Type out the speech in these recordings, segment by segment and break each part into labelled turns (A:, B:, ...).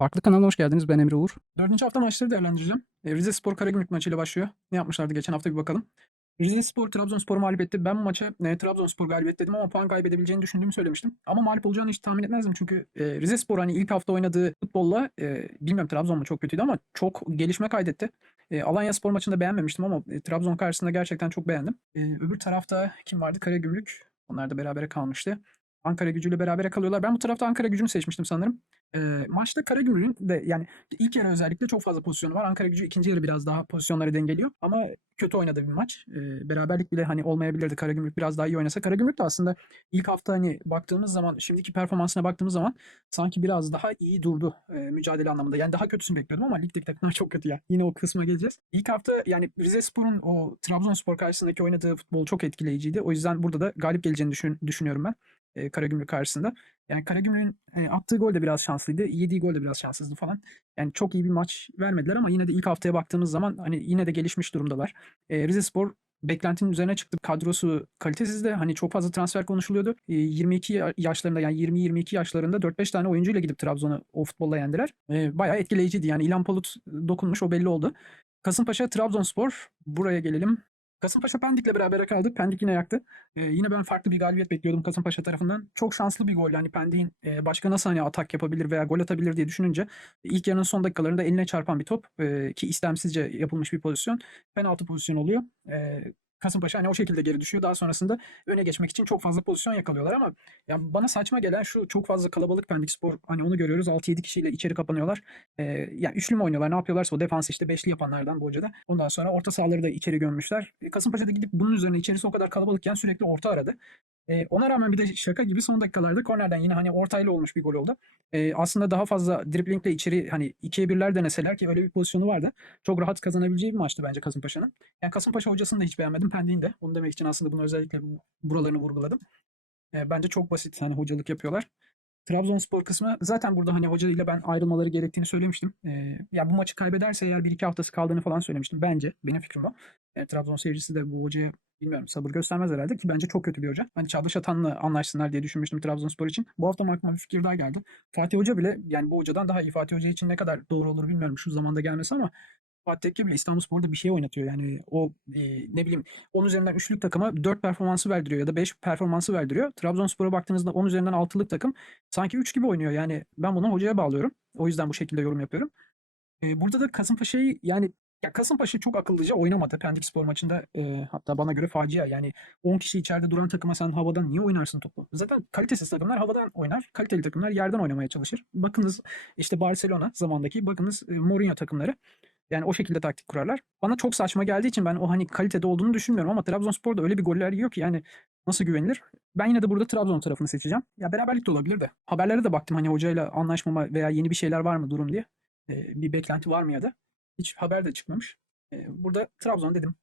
A: Farklı kanalına hoş geldiniz. Ben Emre Uğur. Dördüncü hafta maçları değerlendireceğim. E, Rize Spor Karagümrük maçıyla başlıyor. Ne yapmışlardı geçen hafta bir bakalım. Rize Spor Trabzonspor'u mağlup etti. Ben maça e, Trabzonspor galibiyet dedim ama puan kaybedebileceğini düşündüğümü söylemiştim. Ama mağlup olacağını hiç tahmin etmezdim. Çünkü e, Rize Spor hani ilk hafta oynadığı futbolla e, bilmiyorum Trabzon mu çok kötüydü ama çok gelişme kaydetti. E, Alanya Spor maçında beğenmemiştim ama e, Trabzon karşısında gerçekten çok beğendim. E, öbür tarafta kim vardı? Karagümrük. Onlar da berabere kalmıştı. Ankara gücüyle berabere kalıyorlar. Ben bu tarafta Ankara gücünü seçmiştim sanırım. E, maçta Karagümrük'ün de yani ilk yarı özellikle çok fazla pozisyonu var. Ankara gücü ikinci yarı biraz daha pozisyonları dengeliyor. Ama kötü oynadığı bir maç. E, beraberlik bile hani olmayabilirdi. Karagümrük biraz daha iyi oynasa. Karagümrük de aslında ilk hafta hani baktığımız zaman şimdiki performansına baktığımız zaman sanki biraz daha iyi durdu e, mücadele anlamında. Yani daha kötüsünü bekliyordum ama ligdeki takımlar çok kötü ya. Yine o kısma geleceğiz. İlk hafta yani Rizespor'un o Trabzonspor karşısındaki oynadığı futbol çok etkileyiciydi. O yüzden burada da galip geleceğini düşün, düşünüyorum ben e, Karagümrük karşısında. Yani Karagümrük'ün e, attığı gol de biraz şanslıydı. Yediği gol de biraz şanssızdı falan. Yani çok iyi bir maç vermediler ama yine de ilk haftaya baktığımız zaman hani yine de gelişmiş durumdalar. E, Rizespor beklentinin üzerine çıktı. Kadrosu kalitesiz de hani çok fazla transfer konuşuluyordu. E, 22 ya- yaşlarında yani 20-22 yaşlarında 4-5 tane oyuncuyla gidip Trabzon'u o futbolla yendiler. E, bayağı etkileyiciydi. Yani İlhan Palut dokunmuş o belli oldu. Kasımpaşa Trabzonspor buraya gelelim. Kasımpaşa Pendik'le beraber kaldık. Pendik yine yaktı. Ee, yine ben farklı bir galibiyet bekliyordum Kasımpaşa tarafından. Çok şanslı bir gol. Yani Pendik'in e, başka nasıl hani atak yapabilir veya gol atabilir diye düşününce ilk yarının son dakikalarında eline çarpan bir top e, ki istemsizce yapılmış bir pozisyon. Penaltı pozisyonu oluyor. E, Kasımpaşa hani o şekilde geri düşüyor. Daha sonrasında öne geçmek için çok fazla pozisyon yakalıyorlar ama ya bana saçma gelen şu çok fazla kalabalık Pendik Spor. Hani onu görüyoruz. 6-7 kişiyle içeri kapanıyorlar. E, ya üçlü mü oynuyorlar? Ne yapıyorlarsa o defans işte beşli yapanlardan bu hocada. Ondan sonra orta sahaları da içeri gömmüşler. E, Kasımpaşa da gidip bunun üzerine içerisi o kadar kalabalıkken sürekli orta aradı. E, ona rağmen bir de şaka gibi son dakikalarda kornerden yine hani ortayla olmuş bir gol oldu. E, aslında daha fazla driblingle içeri hani ikiye birler deneseler ki öyle bir pozisyonu vardı. Çok rahat kazanabileceği bir maçtı bence Kasımpaşa'nın. Yani Kasımpaşa hocasını da hiç beğenmedim. Pendik'in de. Onu demek için aslında bunu özellikle bu- buralarını vurguladım. E, bence çok basit hani hocalık yapıyorlar. Trabzonspor kısmı zaten burada hani hoca ile ben ayrılmaları gerektiğini söylemiştim. Ee, ya bu maçı kaybederse eğer bir iki haftası kaldığını falan söylemiştim. Bence benim fikrim o. E, Trabzon seyircisi de bu hocaya bilmiyorum sabır göstermez herhalde ki bence çok kötü bir hoca. Hani Çağdaş Atan'la anlaşsınlar diye düşünmüştüm Trabzonspor için. Bu hafta aklıma bir fikir daha geldi. Fatih Hoca bile yani bu hocadan daha iyi. Fatih Hoca için ne kadar doğru olur bilmiyorum şu zamanda gelmesi ama Fatih Tekke bile İstanbulspor'da bir şey oynatıyor. Yani o e, ne bileyim 10 üzerinden üçlük takıma 4 performansı verdiriyor ya da 5 performansı verdiriyor. Trabzonspor'a baktığınızda 10 üzerinden 6'lık takım sanki 3 gibi oynuyor. Yani ben bunu hocaya bağlıyorum. O yüzden bu şekilde yorum yapıyorum. E, burada da Kasımpaşa'yı yani ya Kasımpaşa çok akıllıca oynamadı Pendik Spor maçında. E, hatta bana göre facia. Yani 10 kişi içeride duran takıma sen havadan niye oynarsın topu? Zaten kalitesiz takımlar havadan oynar. Kaliteli takımlar yerden oynamaya çalışır. Bakınız işte Barcelona zamandaki bakınız e, Mourinho takımları. Yani o şekilde taktik kurarlar. Bana çok saçma geldiği için ben o hani kalitede olduğunu düşünmüyorum ama Trabzonspor'da öyle bir goller yiyor ki yani nasıl güvenilir? Ben yine de burada Trabzon tarafını seçeceğim. Ya beraberlik de olabilir de. Haberlere de baktım hani hocayla anlaşmama veya yeni bir şeyler var mı durum diye. Ee, bir beklenti var mı ya da. Hiç haber de çıkmamış. Ee, burada Trabzon dedim.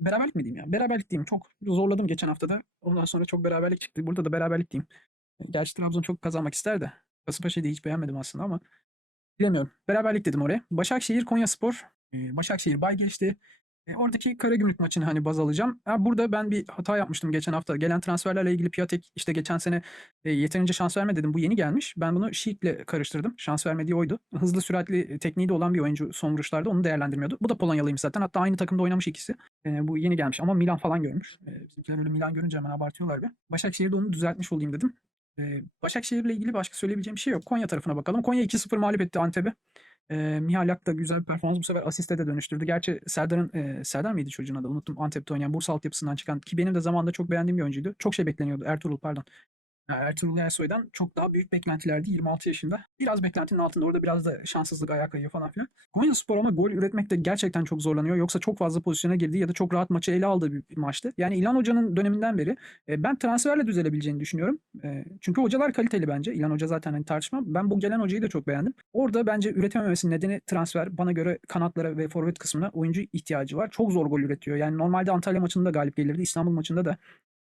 A: Beraberlik mi diyeyim ya? Beraberlik diyeyim. Çok zorladım geçen haftada. Ondan sonra çok beraberlik çıktı. Burada da beraberlik diyeyim. Gerçi Trabzon çok kazanmak ister de. Kasımpaşa'yı da hiç beğenmedim aslında ama Bilemiyorum. Beraberlik dedim oraya. Başakşehir Konyaspor. Ee, Başakşehir bay geçti. E, oradaki Karagümrük maçını hani baz alacağım. Ha, burada ben bir hata yapmıştım geçen hafta. Gelen transferlerle ilgili Piatek işte geçen sene e, yeterince şans verme dedim. Bu yeni gelmiş. Ben bunu Şik'le karıştırdım. Şans vermediği oydu. Hızlı süratli e, tekniği de olan bir oyuncu son vuruşlarda onu değerlendirmiyordu. Bu da Polonyalıymış zaten. Hatta aynı takımda oynamış ikisi. E, bu yeni gelmiş ama Milan falan görmüş. E, bizimkiler öyle Milan görünce hemen abartıyorlar bir. Başakşehir'de onu düzeltmiş olayım dedim. Ee, Başakşehir'le ilgili başka söyleyebileceğim bir şey yok. Konya tarafına bakalım. Konya 2-0 mağlup etti Antep'i. Ee, Mihalyak da güzel bir performans bu sefer asiste de dönüştürdü. Gerçi Serdar'ın, e, Serdar mıydı çocuğun adı? Unuttum. Antep'te oynayan Bursa altyapısından çıkan ki benim de zamanında çok beğendiğim bir oyuncuydu. Çok şey bekleniyordu. Ertuğrul pardon. Ya Ertuğrul Ersoy'dan çok daha büyük beklentilerdi 26 yaşında. Biraz beklentinin altında orada biraz da şanssızlık ayağa kayıyor falan filan. Konya Spor ama gol üretmekte gerçekten çok zorlanıyor. Yoksa çok fazla pozisyona girdiği ya da çok rahat maçı ele aldığı bir maçtı. Yani İlhan Hoca'nın döneminden beri e, ben transferle düzelebileceğini düşünüyorum. E, çünkü hocalar kaliteli bence. İlhan Hoca zaten hani tartışma. Ben bu gelen hocayı da çok beğendim. Orada bence üretememesinin nedeni transfer. Bana göre kanatlara ve forvet kısmına oyuncu ihtiyacı var. Çok zor gol üretiyor. Yani normalde Antalya maçında da galip gelirdi. İstanbul maçında da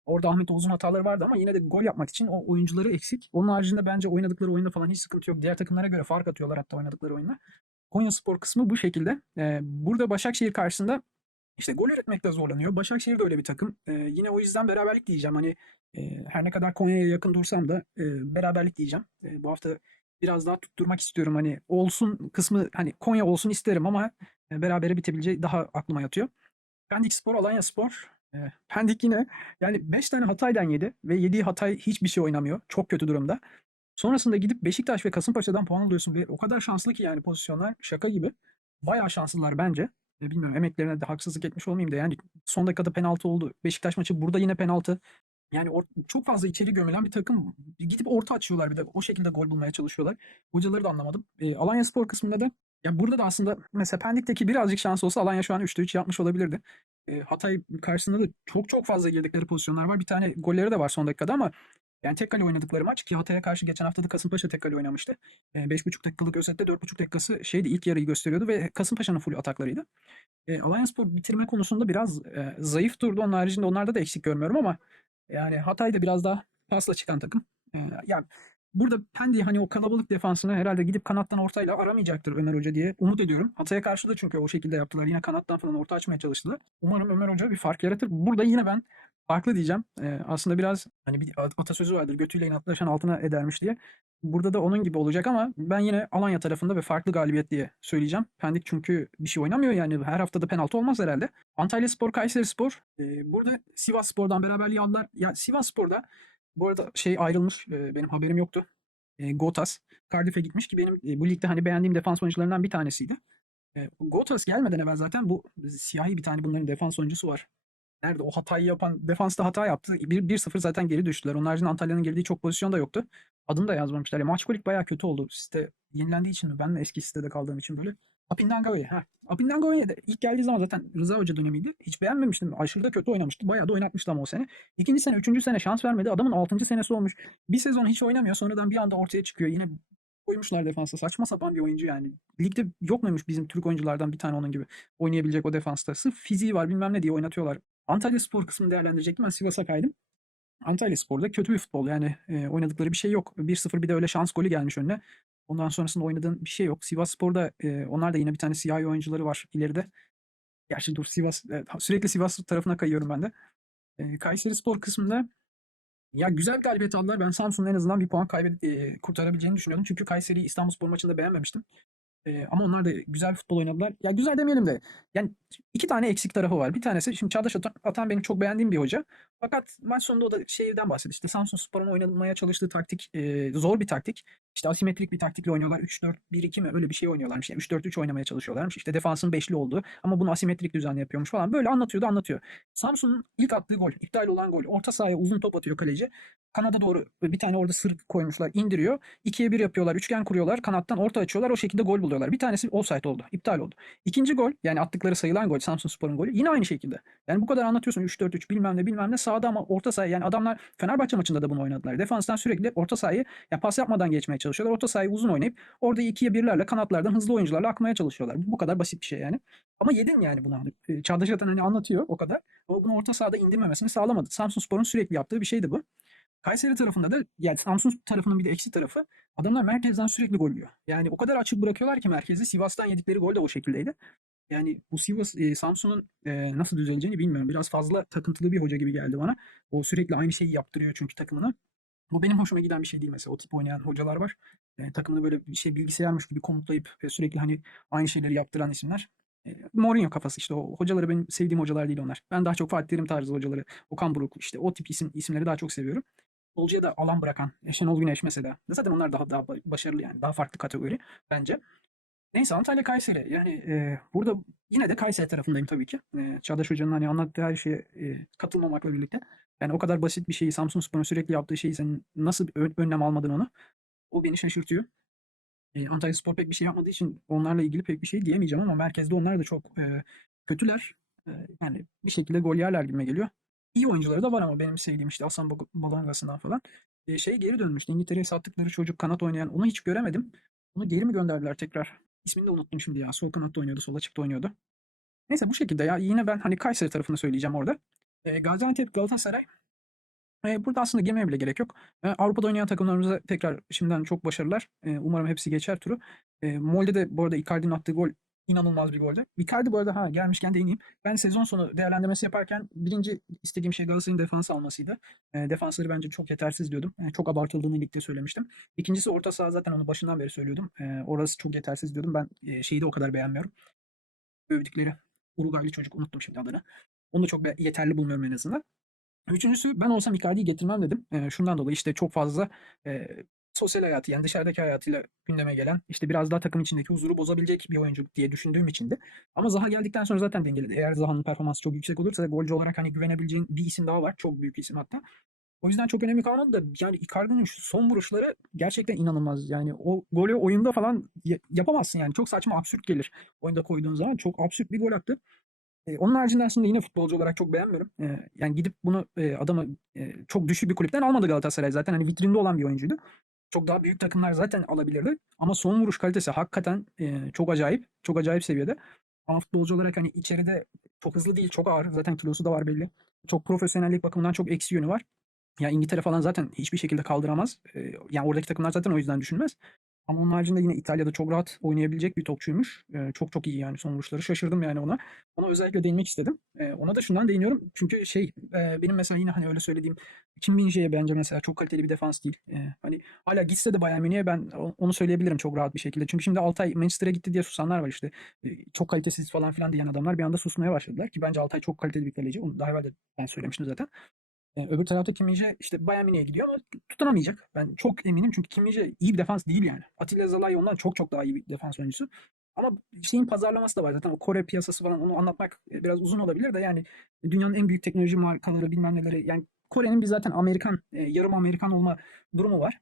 A: Orada Ahmet Oğuz'un hataları vardı ama yine de gol yapmak için o oyuncuları eksik. Onun haricinde bence oynadıkları oyunda falan hiç sıkıntı yok. Diğer takımlara göre fark atıyorlar hatta oynadıkları oyunda. Konya Spor kısmı bu şekilde. Ee, burada Başakşehir karşısında işte gol üretmekte zorlanıyor. Başakşehir de öyle bir takım. Ee, yine o yüzden beraberlik diyeceğim. Hani e, her ne kadar Konya'ya yakın dursam da e, beraberlik diyeceğim. E, bu hafta biraz daha tutturmak istiyorum. Hani olsun kısmı hani Konya olsun isterim ama e, berabere bitebileceği daha aklıma yatıyor. Pendik Spor, Alanya Spor. E, Pendik yine yani 5 tane Hatay'dan yedi ve yediği Hatay hiçbir şey oynamıyor. Çok kötü durumda. Sonrasında gidip Beşiktaş ve Kasımpaşa'dan puan alıyorsun ve o kadar şanslı ki yani pozisyonlar şaka gibi. Bayağı şanslılar bence. E, bilmiyorum emeklerine de haksızlık etmiş olmayayım da yani son dakikada penaltı oldu. Beşiktaş maçı burada yine penaltı. Yani çok fazla içeri gömülen bir takım. Gidip orta açıyorlar bir de o şekilde gol bulmaya çalışıyorlar. Hocaları da anlamadım. E, Alanya Spor kısmında da ya burada da aslında mesela Pendik'teki birazcık şans olsa Alanya şu an 3'te 3 yapmış olabilirdi. E, Hatay karşısında da çok çok fazla girdikleri pozisyonlar var. Bir tane golleri de var son dakikada ama yani tek kale oynadıkları maç ki Hatay'a karşı geçen hafta da Kasımpaşa tek kale oynamıştı. E, 5,5 dakikalık özette 4,5 dakikası şeydi ilk yarıyı gösteriyordu ve Kasımpaşa'nın full ataklarıydı. E, Alanyaspor bitirme konusunda biraz e, zayıf durdu. Onun haricinde onlarda da eksik görmüyorum ama yani Hatay da biraz daha pasla çıkan takım. E, yani burada Pendik'i hani o kalabalık defansını herhalde gidip kanattan ortayla aramayacaktır Ömer Hoca diye umut ediyorum. Hatay'a karşı da çünkü o şekilde yaptılar. Yine kanattan falan orta açmaya çalıştılar. Umarım Ömer Hoca bir fark yaratır. Burada yine ben farklı diyeceğim. E, aslında biraz hani bir atasözü vardır. Götüyle inatlaşan altına edermiş diye. Burada da onun gibi olacak ama ben yine Alanya tarafında ve farklı galibiyet diye söyleyeceğim. Pendik çünkü bir şey oynamıyor yani her haftada penaltı olmaz herhalde. Antalya Spor, Kayseri Spor. e, burada Sivas Spor'dan beraberliği aldılar. Ya Sivas Spor'da bu arada şey ayrılmış. e, benim haberim yoktu. E, Gotas Cardiff'e gitmiş ki benim e, bu ligde hani beğendiğim defans oyuncularından bir tanesiydi. E, Gotas gelmeden evvel zaten bu siyahi bir tane bunların defans oyuncusu var. Nerede o hatayı yapan defansta hata yaptı. 1-0 zaten geri düştüler. Onun haricinde Antalya'nın girdiği çok pozisyon da yoktu. Adını da yazmamışlar. Ya, maç kolik bayağı kötü oldu. Site yenilendiği için mi? Ben de eski sitede kaldığım için böyle. Apindangoye de ilk geldiği zaman zaten Rıza Hoca dönemiydi. Hiç beğenmemiştim. Aşırı da kötü oynamıştı. Bayağı da oynatmıştı ama o sene. İkinci sene, üçüncü sene şans vermedi. Adamın altıncı senesi olmuş. Bir sezon hiç oynamıyor. Sonradan bir anda ortaya çıkıyor. Yine koymuşlar defansa. Saçma sapan bir oyuncu yani. Ligde yok muymuş bizim Türk oyunculardan bir tane onun gibi oynayabilecek o defansta. Sırf fiziği var bilmem ne diye oynatıyorlar. Antalya Spor kısmını değerlendirecektim. Ben Sivas'a kaydım. Antalya Spor'da kötü bir futbol. Yani e, oynadıkları bir şey yok. 1-0 bir de öyle şans golü gelmiş önüne. Ondan sonrasında oynadığın bir şey yok. Sivas Spor'da e, onlar da yine bir tane siyahi oyuncuları var ileride. Gerçi dur Sivas e, sürekli Sivas tarafına kayıyorum ben de. E, Kayseri Spor kısmında ya güzel bir galibiyet aldılar. Ben Samsun'un en azından bir puan kaybedip e, kurtarabileceğini düşünüyordum. Çünkü Kayseri'yi İstanbul Spor maçında beğenmemiştim. Eee, ama onlar da güzel futbol oynadılar. Ya güzel demeyelim de yani iki tane eksik tarafı var. Bir tanesi şimdi Çağdaş Atan, benim çok beğendiğim bir hoca. Fakat maç sonunda o da şeyden bahsetti. İşte Samsunspor'un oynamaya çalıştığı taktik eee, zor bir taktik. İşte asimetrik bir taktikle oynuyorlar. 3-4-1-2 mi öyle bir şey oynuyorlarmış. Yani 3-4-3 oynamaya çalışıyorlarmış. İşte defansın beşli olduğu ama bunu asimetrik düzenle yapıyormuş falan. Böyle anlatıyordu anlatıyor. Samsun'un ilk attığı gol, iptal olan gol. Orta sahaya uzun top atıyor kaleci. Kanada doğru bir tane orada sır koymuşlar indiriyor. 2'ye 1 yapıyorlar. Üçgen kuruyorlar. Kanattan orta açıyorlar. O şekilde gol buluyorlar. Bir tanesi offside oldu. iptal oldu. İkinci gol yani attıkları sayılan gol Samsunspor'un golü yine aynı şekilde. Yani bu kadar anlatıyorsun 3-4-3 bilmem ne bilmem ne sağda ama orta sahaya yani adamlar Fenerbahçe maçında da bunu oynadılar. Defanstan sürekli orta sahayı ya pas yapmadan geçmeye çalışıyorlar. Orta sahayı uzun oynayıp orada 2'ye 1'lerle kanatlardan hızlı oyuncularla akmaya çalışıyorlar. Bu kadar basit bir şey yani. Ama yedin yani bunu. Hani, Çağdaş Atan hani anlatıyor o kadar. Ama bunu orta sahada indirmemesini sağlamadı. Samsunspor'un sürekli yaptığı bir şeydi bu. Kayseri tarafında da yani Samsun tarafının bir de eksi tarafı adamlar merkezden sürekli gol yiyor. Yani o kadar açık bırakıyorlar ki merkezi Sivas'tan yedikleri gol de o şekildeydi. Yani bu Sivas e, Samsun'un e, nasıl düzeleceğini bilmiyorum. Biraz fazla takıntılı bir hoca gibi geldi bana. O sürekli aynı şeyi yaptırıyor çünkü takımına. Bu benim hoşuma giden bir şey değil mesela. O tip oynayan hocalar var. E, takımını böyle bir şey bilgisayarmış gibi komutlayıp sürekli hani aynı şeyleri yaptıran isimler. E, Mourinho kafası işte o hocaları benim sevdiğim hocalar değil onlar. Ben daha çok Fatih Terim tarzı hocaları, Okan Buruk işte o tip isim isimleri daha çok seviyorum futbolcuya da alan bırakan Şenol Güneş mesela. Zaten onlar daha daha başarılı yani. Daha farklı kategori bence. Neyse Antalya Kayseri. Yani e, burada yine de Kayseri tarafındayım tabii ki. E, Çağdaş Hoca'nın hani anlattığı her şeye e, katılmamakla birlikte. Yani o kadar basit bir şeyi Samsun Spor'un sürekli yaptığı şeyi sen nasıl ön, önlem almadın onu? O beni şaşırtıyor. E, Antalya Spor pek bir şey yapmadığı için onlarla ilgili pek bir şey diyemeyeceğim ama merkezde onlar da çok e, kötüler. E, yani bir şekilde gol yerler gibime geliyor. İyi oyuncuları da var ama benim sevdiğim işte Hasan Balangası'ndan falan. E, şey geri dönmüştü. İngiltere'ye sattıkları çocuk kanat oynayan. Onu hiç göremedim. Onu geri mi gönderdiler tekrar? İsmini de unuttum şimdi ya. Sol kanatta oynuyordu. Sol açıkta oynuyordu. Neyse bu şekilde ya. Yine ben hani Kayseri tarafını söyleyeceğim orada. E, Gaziantep Galatasaray. E, burada aslında girmeye bile gerek yok. E, Avrupa'da oynayan takımlarımıza tekrar şimdiden çok başarılar. E, umarım hepsi geçer turu. E, Molde de bu arada Icardi'nin attığı gol İnanılmaz bir goldü. Icardi bu arada ha gelmişken değineyim. Ben sezon sonu değerlendirmesi yaparken birinci istediğim şey Galatasaray'ın defans almasıydı. E, defansları bence çok yetersiz diyordum. E, çok abartıldığını ligde söylemiştim. İkincisi orta saha zaten onu başından beri söylüyordum. E, orası çok yetersiz diyordum. Ben e, şeyi de o kadar beğenmiyorum. Övdükleri Uruguaylı çocuk unuttum şimdi adını. Onu çok yeterli bulmuyorum en azından. Üçüncüsü ben olsam Icardi'yi getirmem dedim. E, şundan dolayı işte çok fazla e, sosyal hayatı yani dışarıdaki hayatıyla gündeme gelen işte biraz daha takım içindeki huzuru bozabilecek bir oyuncu diye düşündüğüm içindi. Ama Zaha geldikten sonra zaten dengeledi. Eğer Zaha'nın performansı çok yüksek olursa golcü olarak hani güvenebileceğin bir isim daha var. Çok büyük isim hatta. O yüzden çok önemli kalmadı da yani Icardi'nin son vuruşları gerçekten inanılmaz. Yani o golü oyunda falan ya- yapamazsın yani. Çok saçma absürt gelir. Oyunda koyduğun zaman çok absürt bir gol attı. E, onun haricinde aslında yine futbolcu olarak çok beğenmiyorum. E, yani gidip bunu e, adamı çok düşük bir kulüpten almadı Galatasaray zaten. Hani vitrinde olan bir oyuncuydu. Çok daha büyük takımlar zaten alabilirdi. Ama son vuruş kalitesi hakikaten e, çok acayip. Çok acayip seviyede. Ama futbolcu olarak hani içeride çok hızlı değil, çok ağır. Zaten kilosu da var belli. Çok profesyonellik bakımından çok eksi yönü var. Ya İngiltere falan zaten hiçbir şekilde kaldıramaz. E, yani oradaki takımlar zaten o yüzden düşünmez. Ama onun haricinde yine İtalya'da çok rahat oynayabilecek bir topçuymuş. E, çok çok iyi yani son vuruşları. Şaşırdım yani ona. Ona özellikle değinmek istedim. E, ona da şundan değiniyorum. Çünkü şey e, benim mesela yine hani öyle söylediğim Kim Min-jae bence mesela çok kaliteli bir defans değil. E, hani hala gitse de Bayern Münih'e ben onu söyleyebilirim çok rahat bir şekilde. Çünkü şimdi Altay Manchester'a gitti diye susanlar var işte. E, çok kalitesiz falan filan diyen adamlar bir anda susmaya başladılar. Ki bence Altay çok kaliteli bir kaleci. Onu daha evvel de ben söylemiştim zaten. E, öbür tarafta Kim işte Bayern Münih'e gidiyor ama tutunamayacak. Ben çok eminim çünkü Kim iyi bir defans değil yani. Atilla Zalai ondan çok çok daha iyi bir defans oyuncusu. Ama şeyin pazarlaması da var zaten Kore piyasası falan onu anlatmak e, biraz uzun olabilir de yani dünyanın en büyük teknoloji markaları bilmem neleri yani Kore'nin bir zaten Amerikan e, yarım Amerikan olma durumu var.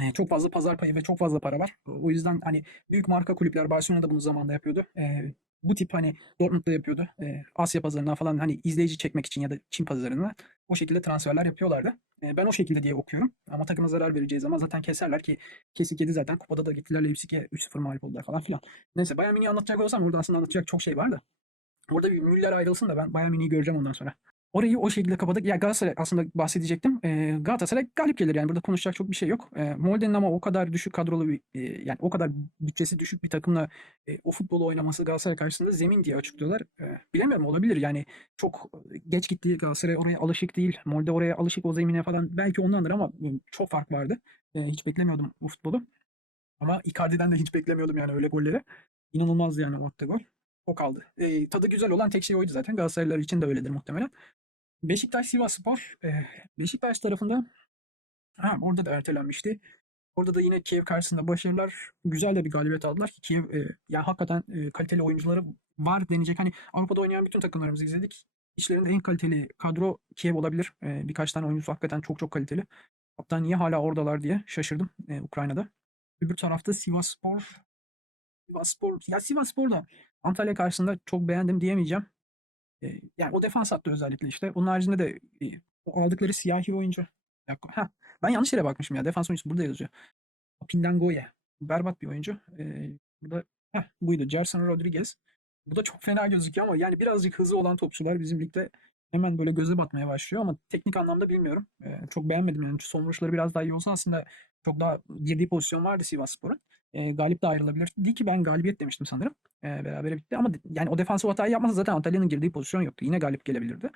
A: E, çok fazla pazar payı ve çok fazla para var. O yüzden hani büyük marka kulüpler Barcelona'da bunu zamanında yapıyordu. E, bu tip hani Dortmund'da yapıyordu. E, Asya pazarına falan hani izleyici çekmek için ya da Çin pazarına o şekilde transferler yapıyorlardı. Ben o şekilde diye okuyorum. Ama takıma zarar vereceği zaman zaten keserler ki kesik yedi zaten. Kupada da gittiler Leipzig'e 3-0 mağlup oldular falan filan. Neyse Bayern Münih'i anlatacak olsam orada aslında anlatacak çok şey var da. Orada bir Müller ayrılsın da ben Bayern Münih'i göreceğim ondan sonra. Orayı o şekilde kapadık. Ya Galatasaray aslında bahsedecektim. Ee, Galatasaray galip gelir yani burada konuşacak çok bir şey yok. Ee, Molde'nin ama o kadar düşük kadrolu bir e, yani o kadar bütçesi düşük bir takımla e, o futbolu oynaması Galatasaray karşısında zemin diye açıklıyorlar. Ee, bilemiyorum olabilir yani çok geç gitti Galatasaray oraya alışık değil. Molde oraya alışık o zemine falan belki ondandır ama e, çok fark vardı. E, hiç beklemiyordum bu futbolu. Ama Icardi'den de hiç beklemiyordum yani öyle golleri. İnanılmazdı yani o gol. O kaldı. E, tadı güzel olan tek şey oydu zaten. Galatasaraylılar için de öyledir muhtemelen. Beşiktaş Sivasspor. E, Beşiktaş tarafında ha, orada da ertelenmişti. Orada da yine Kiev karşısında başarılar. Güzel de bir galibiyet aldılar. Kiev e, ya hakikaten e, kaliteli oyuncuları var denecek. Hani Avrupa'da oynayan bütün takımlarımızı izledik. İçlerinde en kaliteli kadro Kiev olabilir. E, birkaç tane oyuncusu hakikaten çok çok kaliteli. Hatta niye hala oradalar diye şaşırdım e, Ukrayna'da. Öbür tarafta Sivasspor. Sivasspor. Ya Sivasspor da Antalya karşısında çok beğendim diyemeyeceğim. Yani o defans hattı özellikle işte. Onun haricinde de aldıkları siyahi oyuncu. Heh, ben yanlış yere bakmışım ya. Defans oyuncusu burada yazıyor. Pindangoye. Berbat bir oyuncu. E, burada heh, buydu. Gerson Rodriguez. Bu da çok fena gözüküyor ama yani birazcık hızı olan topçular bizim ligde hemen böyle göze batmaya başlıyor ama teknik anlamda bilmiyorum. Çok beğenmedim yani. Son vuruşları biraz daha iyi olsa aslında çok daha girdiği pozisyon vardı Sivasspor'un. E, galip de ayrılabilir. Değil ki ben galibiyet demiştim sanırım. E, berabere bitti ama yani o defansif hatayı yapmasa zaten Antalya'nın girdiği pozisyon yoktu. Yine galip gelebilirdi.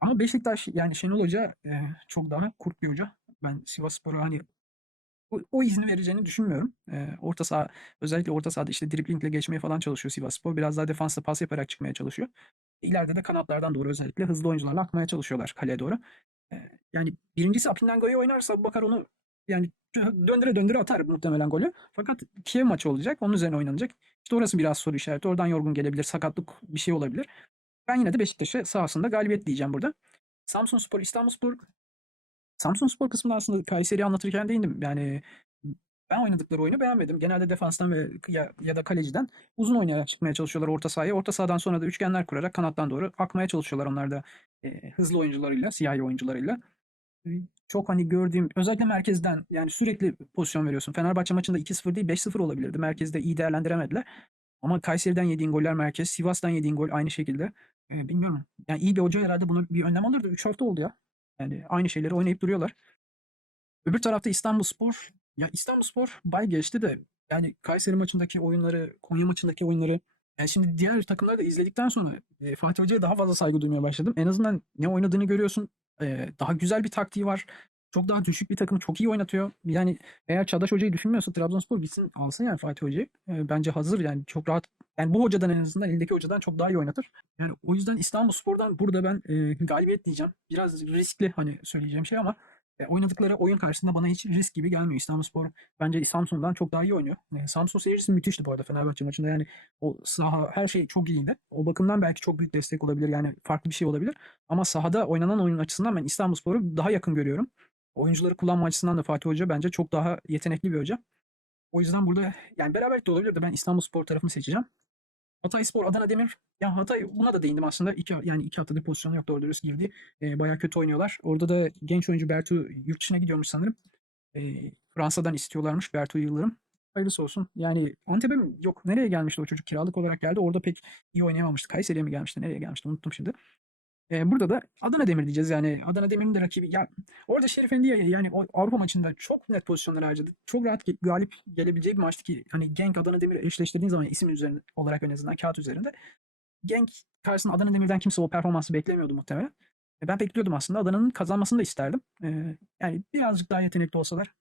A: Ama Beşiktaş yani Şenol Hoca e, çok daha kurt bir hoca. Ben Sivasspor'a hani o, o izni vereceğini düşünmüyorum. E, orta saha özellikle orta sahada işte driblingle geçmeye falan çalışıyor Sivasspor. Biraz daha defansta pas yaparak çıkmaya çalışıyor. İleride de kanatlardan doğru özellikle hızlı oyuncularla akmaya çalışıyorlar kaleye doğru. E, yani birincisi Apindango'yu oynarsa Bakar onu yani dö- döndüre döndüre atar muhtemelen golü. Fakat Kiev maçı olacak. Onun üzerine oynanacak. İşte orası biraz soru işareti. Oradan yorgun gelebilir. Sakatlık bir şey olabilir. Ben yine de Beşiktaş'a sahasında galibiyet diyeceğim burada. Samsunspor, İstanbulspor. Samsunspor kısmında aslında Kayseri'yi anlatırken değindim. Yani ben oynadıkları oyunu beğenmedim. Genelde defanstan ve ya, ya da kaleciden uzun oynayarak çıkmaya çalışıyorlar orta sahaya. Orta sahadan sonra da üçgenler kurarak kanattan doğru akmaya çalışıyorlar onlar da e, hızlı oyuncularıyla, siyahi oyuncularıyla. Çok hani gördüğüm özellikle merkezden yani sürekli pozisyon veriyorsun. Fenerbahçe maçında 2-0 değil 5-0 olabilirdi. Merkezde iyi değerlendiremediler. Ama Kayseri'den yediğin goller merkez, Sivas'tan yediğin gol aynı şekilde. E, bilmiyorum. Yani iyi bir hoca herhalde bunu bir önlem alırdı. 3 hafta oldu ya. Yani aynı şeyleri oynayıp duruyorlar. Öbür tarafta İstanbulspor. Ya İstanbulspor bay geçti de Yani Kayseri maçındaki oyunları, Konya maçındaki oyunları yani şimdi diğer takımları da izledikten sonra e, Fatih Hoca'ya daha fazla saygı duymaya başladım. En azından ne oynadığını görüyorsun. E, daha güzel bir taktiği var. Çok daha düşük bir takımı çok iyi oynatıyor. Yani eğer Çağdaş Hoca'yı düşünmüyorsa Trabzonspor gitsin alsın yani Fatih Hoca'yı. E, bence hazır yani çok rahat. Yani bu hocadan en azından elindeki hocadan çok daha iyi oynatır. Yani o yüzden İstanbulspor'dan burada ben e, galibiyet diyeceğim. Biraz riskli hani söyleyeceğim şey ama e, oynadıkları oyun karşısında bana hiç risk gibi gelmiyor. İstanbulspor bence Samsun'dan çok daha iyi oynuyor. E, Samsun seyircisi müthişti bu arada Fenerbahçe maçında. Yani o saha her şey çok iyiydi. O bakımdan belki çok büyük destek olabilir. Yani farklı bir şey olabilir. Ama sahada oynanan oyun açısından ben İstanbulspor'u daha yakın görüyorum. Oyuncuları kullanma açısından da Fatih Hoca bence çok daha yetenekli bir hoca. O yüzden burada yani beraberlik de olabilir de ben İstanbulspor tarafını seçeceğim. Hatayspor, Adana Demir. Ya Hatay buna da değindim aslında. İki, yani iki haftadır pozisyonu yok doğru dürüst girdi. E, bayağı kötü oynuyorlar. Orada da genç oyuncu Bertu yurt dışına gidiyormuş sanırım. E, Fransa'dan istiyorlarmış Bertu Yıldırım. Hayırlısı olsun. Yani Antep'e mi? Yok. Nereye gelmişti o çocuk? Kiralık olarak geldi. Orada pek iyi oynayamamıştı. Kayseri'ye mi gelmişti? Nereye gelmişti? Unuttum şimdi. E, burada da Adana Demir diyeceğiz yani. Adana Demir'in de rakibi. Ya orada Şerif Endiye yani o Avrupa maçında çok net pozisyonlar harcadı. Çok rahat galip gelebileceği bir maçtı ki hani Genk Adana Demir eşleştirdiğin zaman isim üzerinde olarak en azından kağıt üzerinde Genk karşısında Adana Demir'den kimse o performansı beklemiyordu muhtemelen. E, ben bekliyordum aslında. Adana'nın kazanmasını da isterdim. E, yani birazcık daha yetenekli olsalar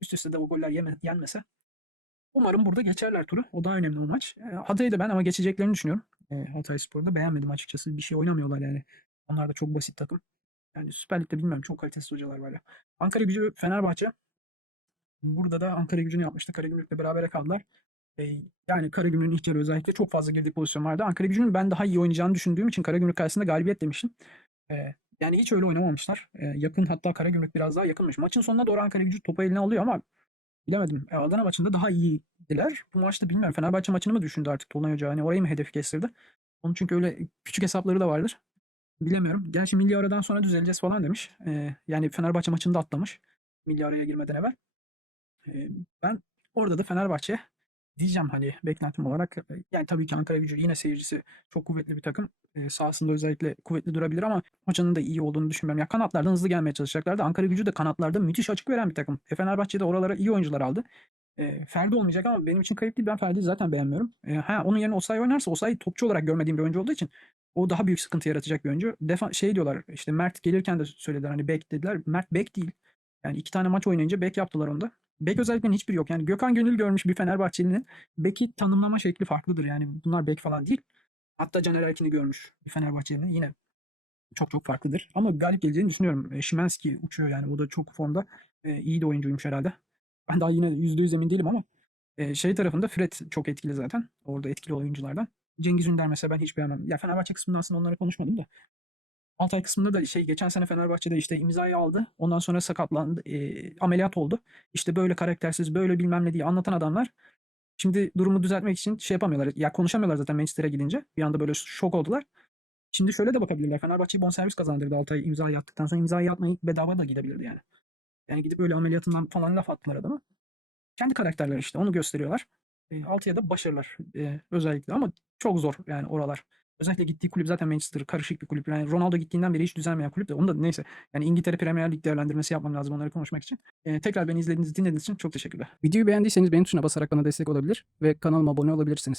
A: üst üste de o goller yeme, yenmese umarım burada geçerler turu. O daha önemli o maç. E, Hatay'ı da ben ama geçeceklerini düşünüyorum. E, Hatay Spor'da beğenmedim açıkçası. Bir şey oynamıyorlar yani. Onlar da çok basit takım. Yani Süper Lig'de bilmiyorum çok kalitesiz hocalar var ya. Ankara Gücü Fenerbahçe. Burada da Ankara Gücü'nü yapmıştı. Karagümrük'le berabere kaldılar. E, yani Karagümrük'ün ilk yarı özellikle çok fazla girdiği pozisyon vardı. Ankara Gücü'nün ben daha iyi oynayacağını düşündüğüm için Karagümrük karşısında galibiyet demiştim. E, yani hiç öyle oynamamışlar. E, yakın hatta Karagümrük biraz daha yakınmış. Maçın sonuna doğru Ankara Gücü topu eline alıyor ama bilemedim. E, Adana maçında daha iyiydiler. Bu maçta bilmiyorum. Fenerbahçe maçını mı düşündü artık Tolunay Hoca? Hani orayı mı hedef kestirdi? Onun çünkü öyle küçük hesapları da vardır. Bilemiyorum. Gerçi milli aradan sonra düzeleceğiz falan demiş. Ee, yani Fenerbahçe maçında atlamış. Milli araya girmeden evvel. Ee, ben orada da Fenerbahçe diyeceğim hani beklentim olarak. e, Yani tabii ki Ankara gücü yine seyircisi çok kuvvetli bir takım. Ee, sahasında özellikle kuvvetli durabilir ama maçının da iyi olduğunu düşünmüyorum. Ya kanatlardan hızlı gelmeye çalışacaklardı. Ankara gücü de kanatlarda müthiş açık veren bir takım. E, Fenerbahçe de oralara iyi oyuncular aldı. E, Ferdi olmayacak ama benim için kayıp değil. Ben Ferdi'yi zaten beğenmiyorum. E, ha, onun yerine Osayi oynarsa Osayi topçu olarak görmediğim bir oyuncu olduğu için o daha büyük sıkıntı yaratacak bir oyuncu. Defa şey diyorlar işte Mert gelirken de söylediler hani bek dediler. Mert bek değil. Yani iki tane maç oynayınca bek yaptılar onda. Bek özelliklerinin hiçbiri yok. Yani Gökhan Gönül görmüş bir Fenerbahçeli'nin beki tanımlama şekli farklıdır. Yani bunlar bek falan değil. Hatta Caner Erkin'i görmüş bir Fenerbahçeli'nin yine çok çok farklıdır. Ama galip geleceğini düşünüyorum. E, Şimanski uçuyor yani. O da çok formda. E, iyi de oyuncuymuş herhalde. Ben daha yine %100 emin değilim ama e, şey tarafında Fred çok etkili zaten. Orada etkili oyunculardan. Cengiz Ünder mesela ben hiç beğenmem. Ya Fenerbahçe kısmında aslında onları konuşmadım da. Altay kısmında da şey geçen sene Fenerbahçe'de işte imzayı aldı. Ondan sonra sakatlandı. e, ameliyat oldu. İşte böyle karaktersiz, böyle bilmem ne diye anlatan adamlar. Şimdi durumu düzeltmek için şey yapamıyorlar. Ya konuşamıyorlar zaten Manchester'a gidince. Bir anda böyle şok oldular. Şimdi şöyle de bakabilirler. Fenerbahçe bonservis kazandırdı Altay imzayı attıktan sonra imzayı atmayı bedava da gidebilirdi yani. Yani gidip öyle ameliyatından falan laf attılar adama. Kendi karakterler işte onu gösteriyorlar. Altıya da başarılar e, özellikle ama çok zor yani oralar. Özellikle gittiği kulüp zaten Manchester karışık bir kulüp. Yani Ronaldo gittiğinden beri hiç düzelmeyen kulüp de. Onu da neyse. Yani İngiltere Premier Lig değerlendirmesi yapmam lazım onları konuşmak için. E, tekrar beni izlediğiniz, dinlediğiniz için çok teşekkürler. Videoyu beğendiyseniz beğen tuşuna basarak bana destek olabilir ve kanalıma abone olabilirsiniz.